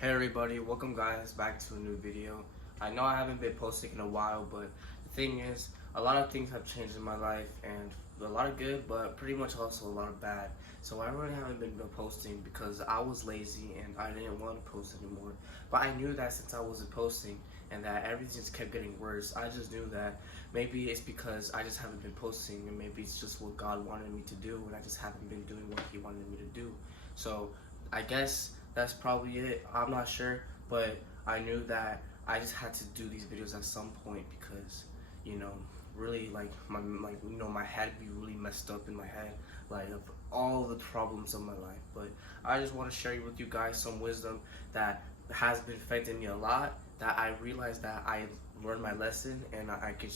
Hey everybody, welcome guys back to a new video. I know I haven't been posting in a while, but the thing is, a lot of things have changed in my life, and a lot of good, but pretty much also a lot of bad. So I really haven't been posting because I was lazy and I didn't want to post anymore. But I knew that since I wasn't posting and that everything just kept getting worse, I just knew that maybe it's because I just haven't been posting, and maybe it's just what God wanted me to do, and I just haven't been doing what He wanted me to do. So I guess that's probably it. I'm not sure, but I knew that I just had to do these videos at some point because, you know, really my head be really messed up in my head, like of all the problems of my life. But I just want to share with you guys some wisdom that has been affecting me a lot. That I realized that I learned my lesson, and I could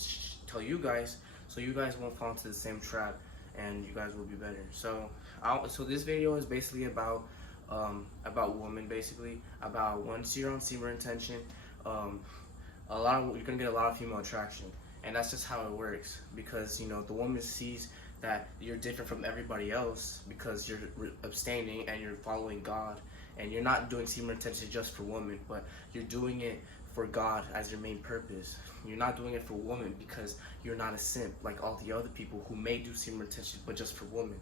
tell you guys, so you guys won't fall into the same trap, and you guys will be better. So this video is basically about women, basically about once you're on semen intention, um, you're gonna get a lot of female attraction, and that's just how it works. Because the woman sees that you're different from everybody else because you're abstaining and you're following God, and you're not doing semen intention just for women, but you're doing it for God as your main purpose. You're not doing it for women because you're not a simp like all the other people who may do semen retention but just for women.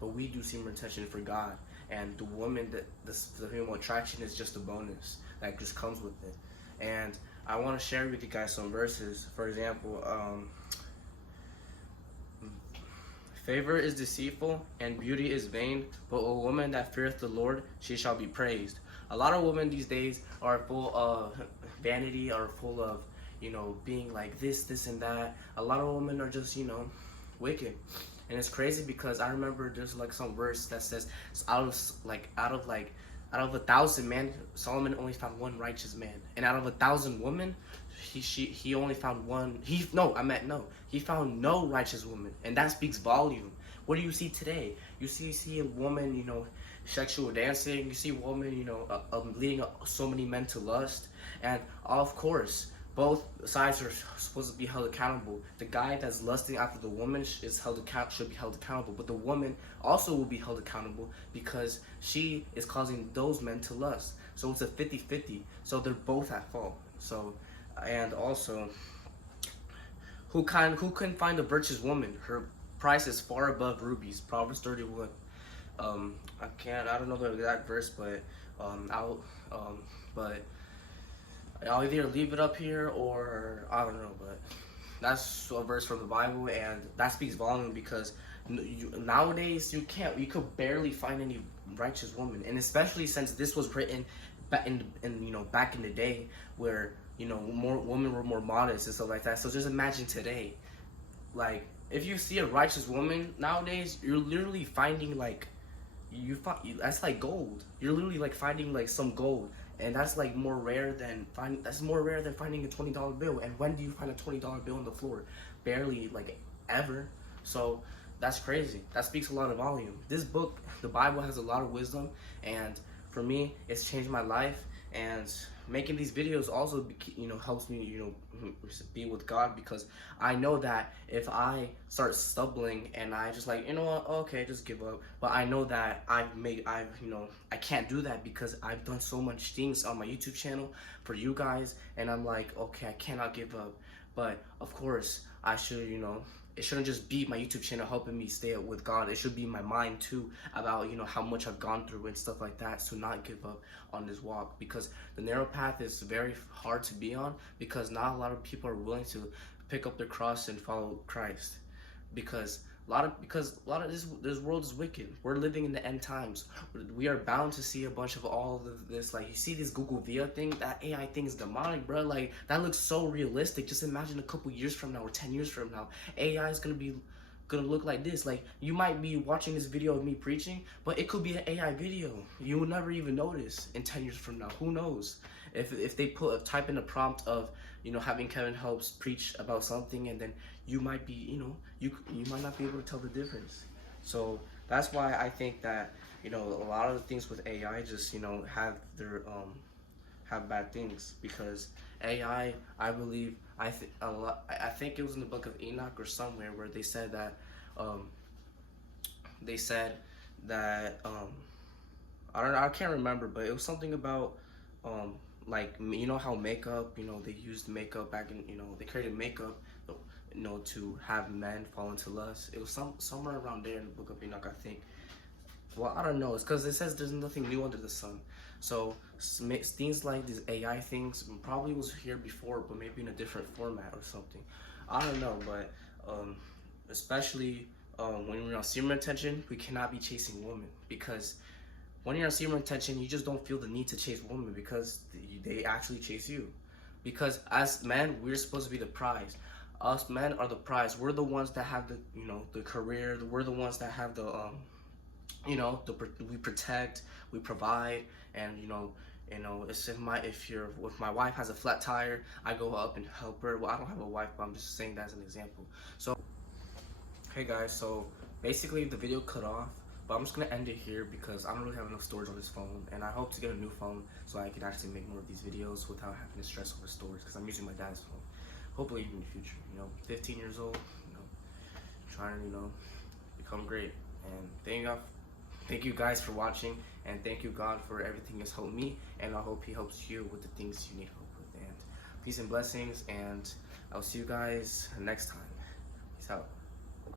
But we do semen retention for God, and the woman that the female attraction is just a bonus that just comes with it. And I want to share with you guys some verses. For example, favor is deceitful and beauty is vain, but a woman that feareth the Lord, she shall be praised. A lot of women these days are full of vanity, are full of, being like this and that. A lot of women are just, wicked. And it's crazy because I remember there's like some verse that says out of 1,000 men, Solomon only found one righteous man, and out of 1,000 women, he only found one. He found no righteous woman, and that speaks volume. What do you see today? You see a woman, sexual dancing. You see a woman, leading so many men to lust, and of course, both sides are supposed to be held accountable. The guy that's lusting after the woman should be held accountable, but the woman also will be held accountable because she is causing those men to lust. So it's a 50-50. So they're both at fault. So, and also, who can find a virtuous woman? Her price is far above rubies. Proverbs 31. I don't know the exact verse, but I'll but I'll either leave it up here or I don't know, but that's a verse from the Bible, and that speaks volume because nowadays you could barely find any righteous woman, and especially since this was written back in the day where more women were more modest and stuff like that. So just imagine today, like if you see a righteous woman nowadays, you're literally finding like that's like gold. You're literally like finding like some gold, and that's more rare than finding a $20 bill. And when do you find a $20 bill on the floor? Barely, like ever. So that's crazy. That speaks a lot of volume. This book, the Bible, has a lot of wisdom, and for me, it's changed my life. And making these videos also helps me be with God, because I know that if I start stumbling and I just like, what, okay, just give up. But I know that I can't do that because I've done so much things on my YouTube channel for you guys, and I'm like, okay, I cannot give up. But of course I should, it shouldn't just be my YouTube channel helping me stay up with God. It should be my mind too, about how much I've gone through and stuff like that. So not give up on this walk, because the narrow path is very hard to be on, because not a lot of people are willing to pick up their cross and follow Christ. Because a lot of this world is wicked. We're living in the end times. We are bound to see a bunch of all of this. Like, you see this Google VR thing, that AI thing is demonic, bro. Like, that looks so realistic. Just imagine a couple years from now or 10 years from now, AI is gonna look like this. Like, you might be watching this video of me preaching, but it could be an AI video. You will never even notice in 10 years from now. Who knows? If they type in a prompt of having KevinHelps preach about something, and then you might be you might not be able to tell the difference. So that's why I think that a lot of the things with AI just have bad things, because I believe, I think it was in the book of Enoch or somewhere, where um, they said that I don't know, I can't remember, but it was something about like you know how makeup, you know, they used makeup back in, you know, they created makeup, you know, to have men fall into lust. It was somewhere around there in the book of Enoch, I think. Well, I don't know. It's because it says there's nothing new under the sun. So things like these AI things probably was here before, but maybe in a different format or something. I don't know, but um, especially when we're on semen retention, we cannot be chasing women, because when you're on semen retention, you just don't feel the need to chase women because they actually chase you. Because as men, we're supposed to be the prize. Us men are the prize. We're the ones that have the, you know, the career. We're the ones that have the you know, we protect, we provide, and you know, it's if my wife has a flat tire, I go up and help her. Well, I don't have a wife, but I'm just saying that as an example. So, hey guys, so basically the video cut off, but I'm just gonna end it here because I don't really have enough storage on this phone, and I hope to get a new phone so I can actually make more of these videos without having to stress over storage, because I'm using my dad's phone. Hopefully in the future, you know, 15 years old, you know, trying to, you know, become great. And thank you guys for watching, and thank you God for everything He's helped me, and I hope He helps you with the things you need help with. And peace and blessings, and I'll see you guys next time. Peace out.